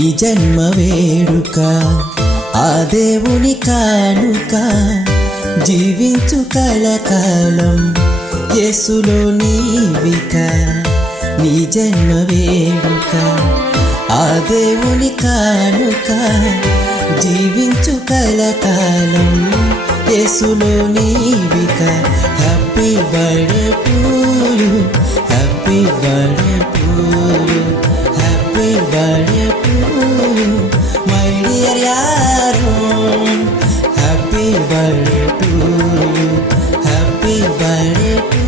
నీ జన్మ వేడుక ఆ దేవుని కానుక జీవించు కలకాలం యేసులో నీవిక నీ జన్మ వేడుక ఆ దేవుని కానుక జీవించు కలకాలం యేసులో నీవిక happy birthday to you happy birthday to you happy birthday to you my dear యారో happy birthday to you happy birthday to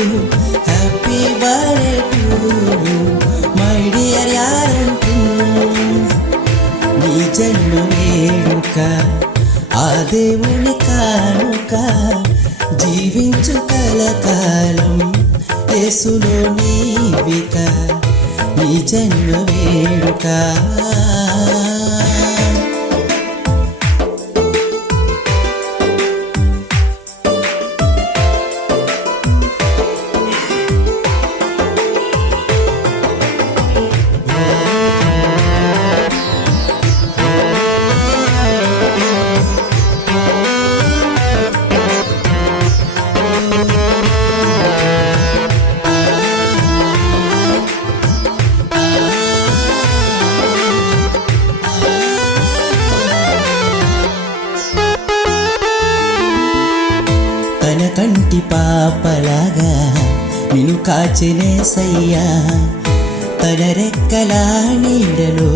you happy birthday to you my dear యారో నీ జన్మ వేడుక ఆ దేవుని కానుక జీవించు కలకాలం యేసులో నీవిక నీ జన్మ వేడుక తన కంటి పాపలాగా నిన్ను కాచెనేసయ్యా తన రెక్కల నీడలో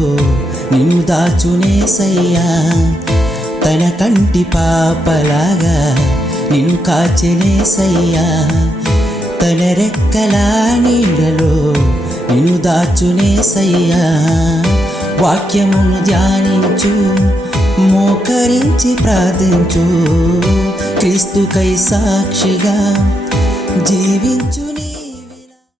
నిన్ను దాచునేసయ్యా తన కంటి పాపలాగా నిన్ను కాచెనేసయ్యా తన రెక్కల నీడలో నిన్ను దాచునేసయ్యా వాక్యమును ధ్యానించు మోకరించి ప్రార్థించు క్రీస్తుకై సాక్షిగా జీవించు